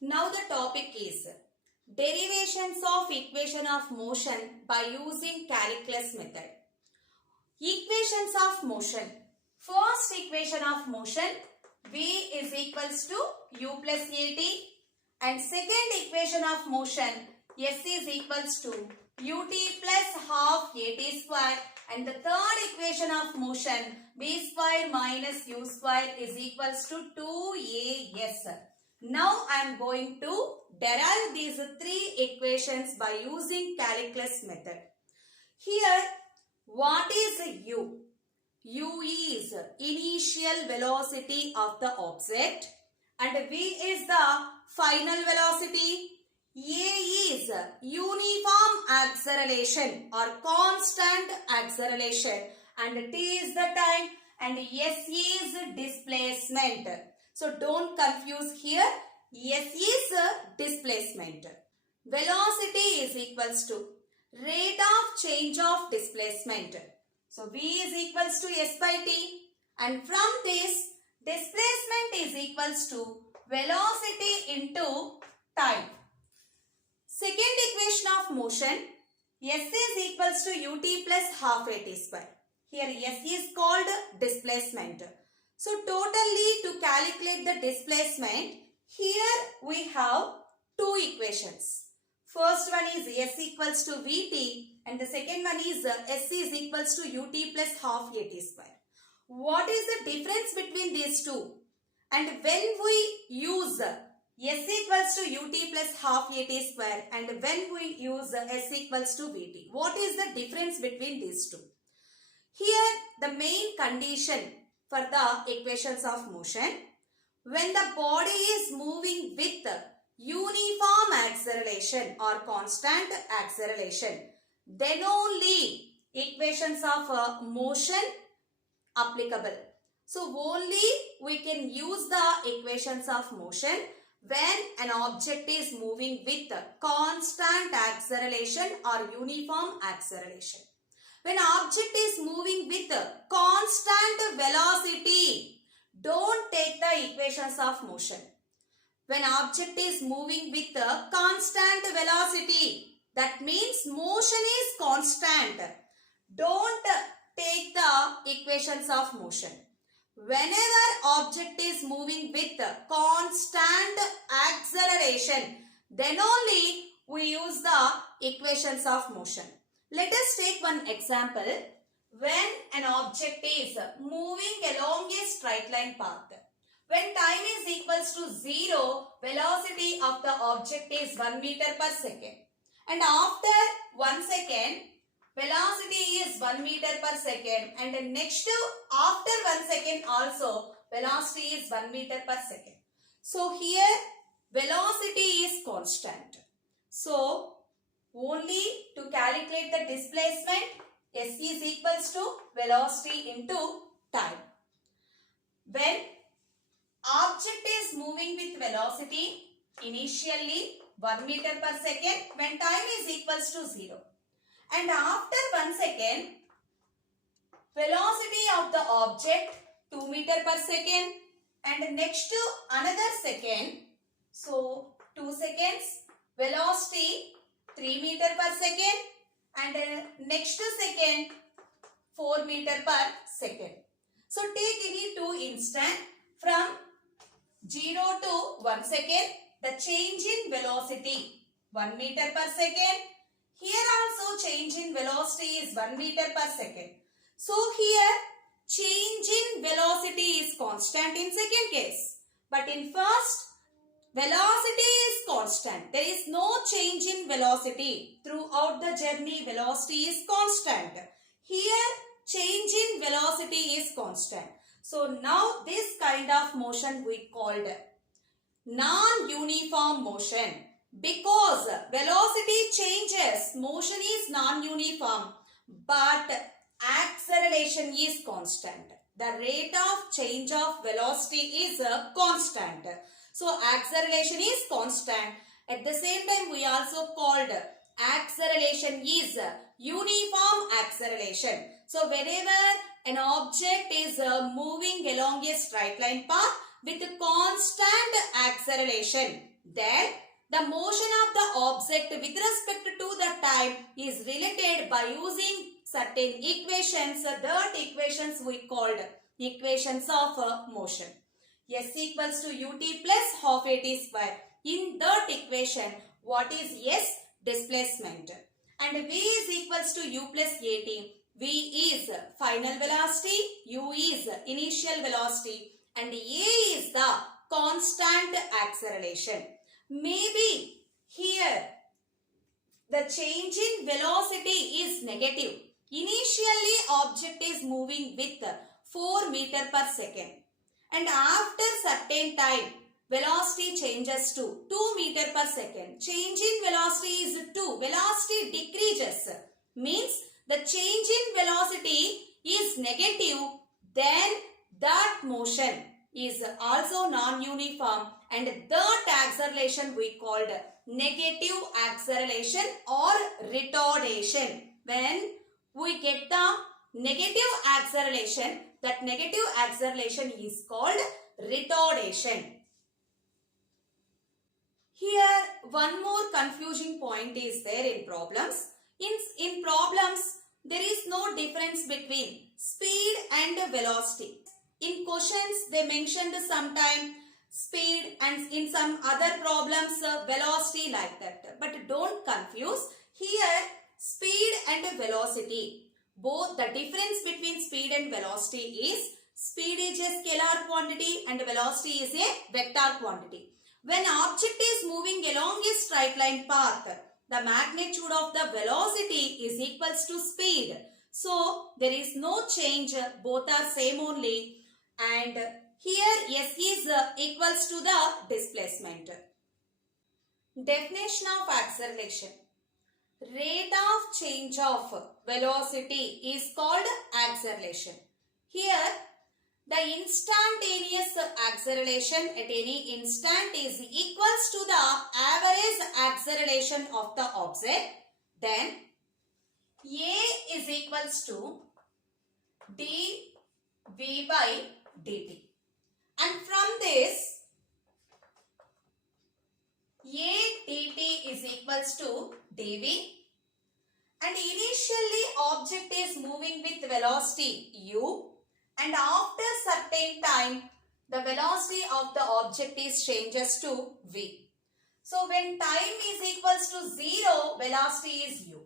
Now the topic is derivations of equation of motion by using calculus method. Equations of motion. First equation of motion, V is equals to U plus AT, and second equation of motion, S is equals to UT plus half AT square, and the third equation of motion, V square minus U square is equals to 2AS. Now I am going to derive these three equations by using calculus method. Here, what is U? U is initial velocity of the object and V is the final velocity. A is uniform acceleration or constant acceleration, and T is the time, and S is displacement. So don't confuse here. S is displacement. Velocity is equals to rate of change of displacement. So V is equals to S by T, and from this displacement is equals to velocity into time. Second equation of motion, S is equals to UT plus half AT square. Here S is called displacement. So totally to calculate the displacement, here we have two equations. First one is S equals to Vt and the second one is S is equals to Ut plus half At square. What is the difference between these two? And when we use S equals to Ut plus half At square and when we use S equals to Vt, what is the difference between these two? Here the main condition for the equations of motion, when the body is moving with uniform acceleration or constant acceleration, then only equations of motion applicable. So only we can use the equations of motion when an object is moving with constant acceleration or uniform acceleration. When object is moving with constant velocity, don't take the equations of motion. When object is moving with constant velocity, that means motion is constant. Don't take the equations of motion. Whenever object is moving with constant acceleration, then only we use the equations of motion. Let us take one example. When an object is moving along a straight line path, when time is equals to 0, velocity of the object is 1 meter per second. And after 1 second, velocity is 1 meter per second. And next to after 1 second also, velocity is 1 meter per second. So here, velocity is constant. So only to calculate the displacement, S is equals to velocity into time. When object is moving with velocity initially 1 meter per second, when time is equals to 0. And after 1 second, velocity of the object 2 meter per second, and next to another second, so 2 seconds, velocity 3 meter per second, and next to second 4 meter per second. So take any two instant from 0 to 1 second, the change in velocity 1 meter per second. Here also change in velocity is 1 meter per second. So here change in velocity is constant in second case, but in first velocity is constant. There is no change in velocity. Throughout the journey, velocity is constant. Here, change in velocity is constant. So now this kind of motion we called non-uniform motion. Because velocity changes, motion is non-uniform, but acceleration is constant. The rate of change of velocity is constant. So acceleration is constant. At the same time, we also called acceleration is uniform acceleration. So whenever an object is moving along a straight line path with constant acceleration, then the motion of the object with respect to the time is related by using certain equations. That equations we called equations of motion. S equals to ut plus half at square. In that equation, what is S? Displacement. And V is equals to u plus at. V is final velocity, u is initial velocity, and a is the constant acceleration. Maybe here the change in velocity is negative. Initially object is moving with 4 meter per second, and after certain time velocity changes to 2 meter per second. Change in velocity is 2. Velocity decreases. Means the change in velocity is negative, then that motion is also non-uniform, and that acceleration we called negative acceleration or retardation. When we get the negative acceleration, that negative acceleration is called retardation. Here one more confusing point is there in problems. In problems, there is no difference between speed and velocity. In questions, they mentioned sometime speed, and in some other problems, velocity like that. But don't confuse. Here, speed and velocity. Both the difference between speed and velocity is speed is a scalar quantity and velocity is a vector quantity. When object is moving along a straight line path, the magnitude of the velocity is equals to speed. So, there is no change. Both are same only. And here S is equals to the displacement. Definition of acceleration. Rate of change of velocity is called acceleration. Here, the instantaneous acceleration at any instant is equals to the average acceleration of the object. Then, A is equals to dv by dt. And from this, A dt is equals to dv. And initially object is moving with velocity u. And after certain time, the velocity of the object is changes to v. So when time is equals to 0, velocity is u.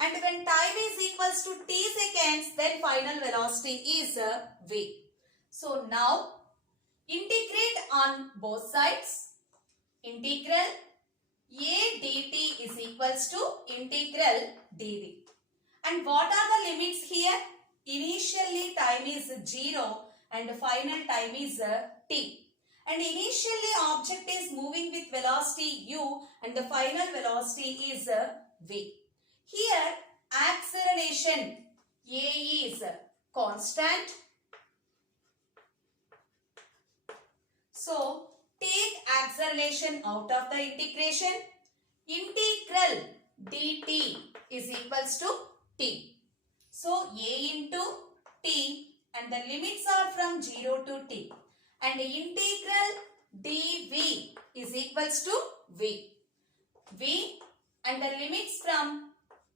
And when time is equals to t seconds, then final velocity is v. So now integrate on both sides. Integral a dt is equals to integral dv. And what are the limits here? Initially time is 0 and final time is t. And initially object is moving with velocity u and the final velocity is v. Here acceleration a is constant. So take acceleration out of the integration. Integral dt is equals to t. So, a into t and the limits are from 0 to t. And integral dv is equals to v. v and the limits from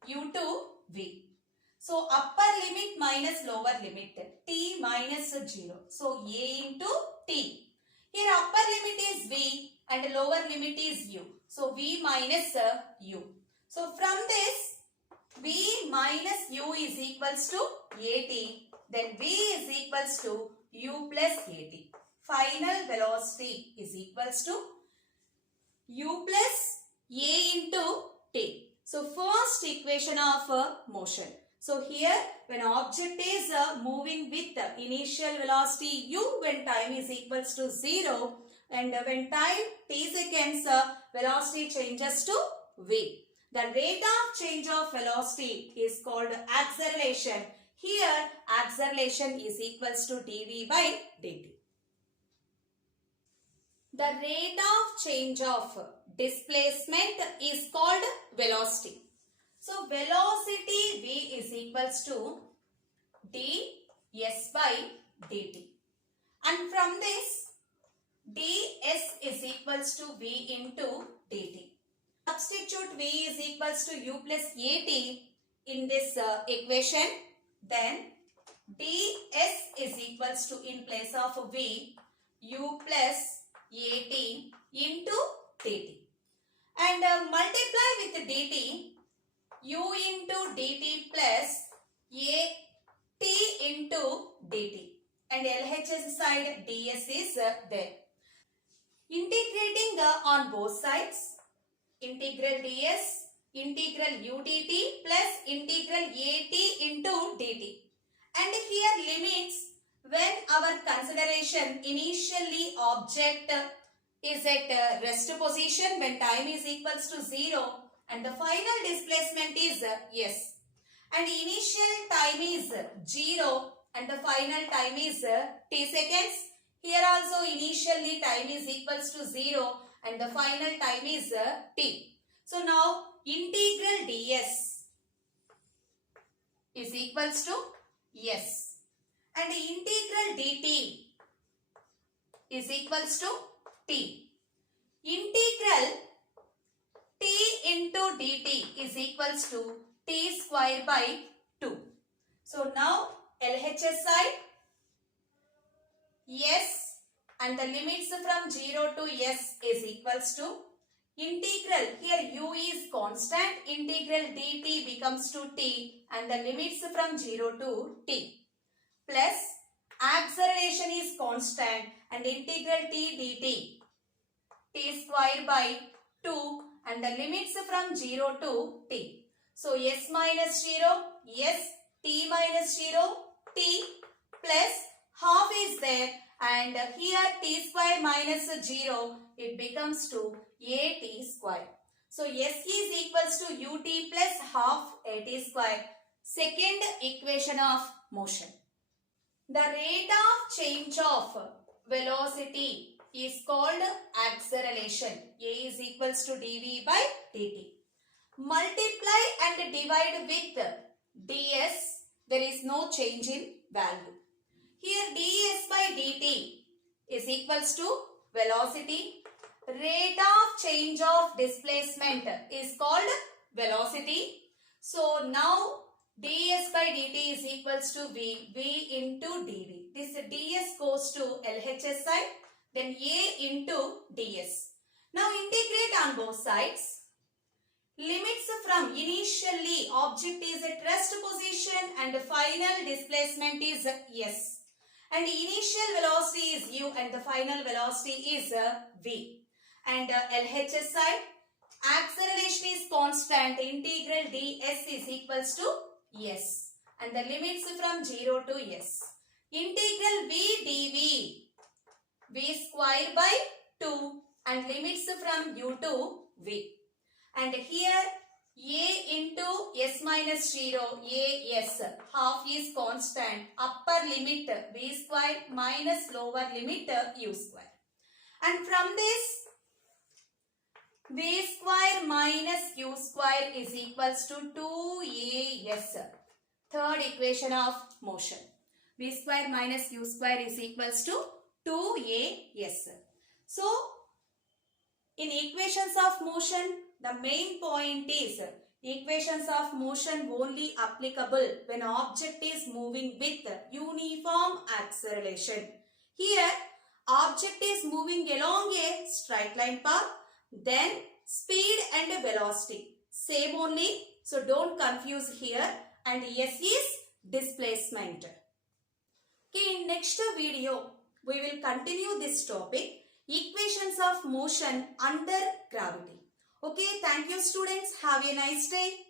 u to v. So, upper limit minus lower limit, t minus 0. So, a into t. Here upper limit is v and lower limit is u. So, v minus u. So, from this, v minus u is equals to at. Then v is equals to u plus at. Final velocity is equals to u plus a into t. So, first equation of motion. So, here when object is moving with initial velocity u when time is equals to 0 and when time t seconds velocity changes to v. The rate of change of velocity is called acceleration. Here acceleration is equals to dv by dt. The rate of change of displacement is called velocity. So velocity v is equals to ds by dt. And from this, ds is equals to v into dt. Substitute v is equals to u plus at in this equation. Then ds is equals to, in place of v, u plus at into dt. And multiply with dt, u into dt plus at into dt. And LHS side ds is there. Integrating on both sides, integral ds, integral u dt plus integral at into dt. And here limits, when our consideration initially object is at rest position when time is equals to 0 and the final displacement is s. And initial time is 0 and the final time is t seconds. Here also initially time is equals to 0 and the final time is t. So now integral ds is equals to s and integral dt is equals to t. Integral t into dt is equals to t square by 2. So now LHS side s and the limits from 0 to s is equals to integral, here u is constant, integral dt becomes to t and the limits from 0 to t, plus acceleration is constant and integral t dt, t square by 2 and the limits from 0 to t. So s minus 0, s, t minus 0, t plus half is there and here t square minus 0, it becomes to at square. So s is equals to ut plus half at square. Second equation of motion. The rate of change of velocity is called acceleration. A is equals to dv by dt. Multiply and divide with ds. There is no change in value. Here ds by dt is equals to velocity. Rate of change of displacement is called velocity. So now ds by dt is equals to v into dv. This ds goes to LHS side, then a into ds. Now integrate on both sides. Limits from initially object is at rest position and final displacement is s. And initial velocity is u and the final velocity is v. And LHS side, acceleration is constant, integral ds is equals to s. And the limits from 0 to s. Integral v dv, v square by 2 and limits from u to v. And here a into s minus 0, as, half is constant, upper limit v square minus lower limit u square. And from this, v square minus u square is equals to 2as. Third equation of motion. V square minus u square is equals to 2as. So, in equations of motion, the main point is equations of motion only applicable when object is moving with uniform acceleration. Here, object is moving along a straight line path, then speed and velocity. Same only, so don't confuse here. And s is displacement. Okay, in next video, we will continue this topic, equations of motion under gravity. Okay, thank you students. Have a nice day.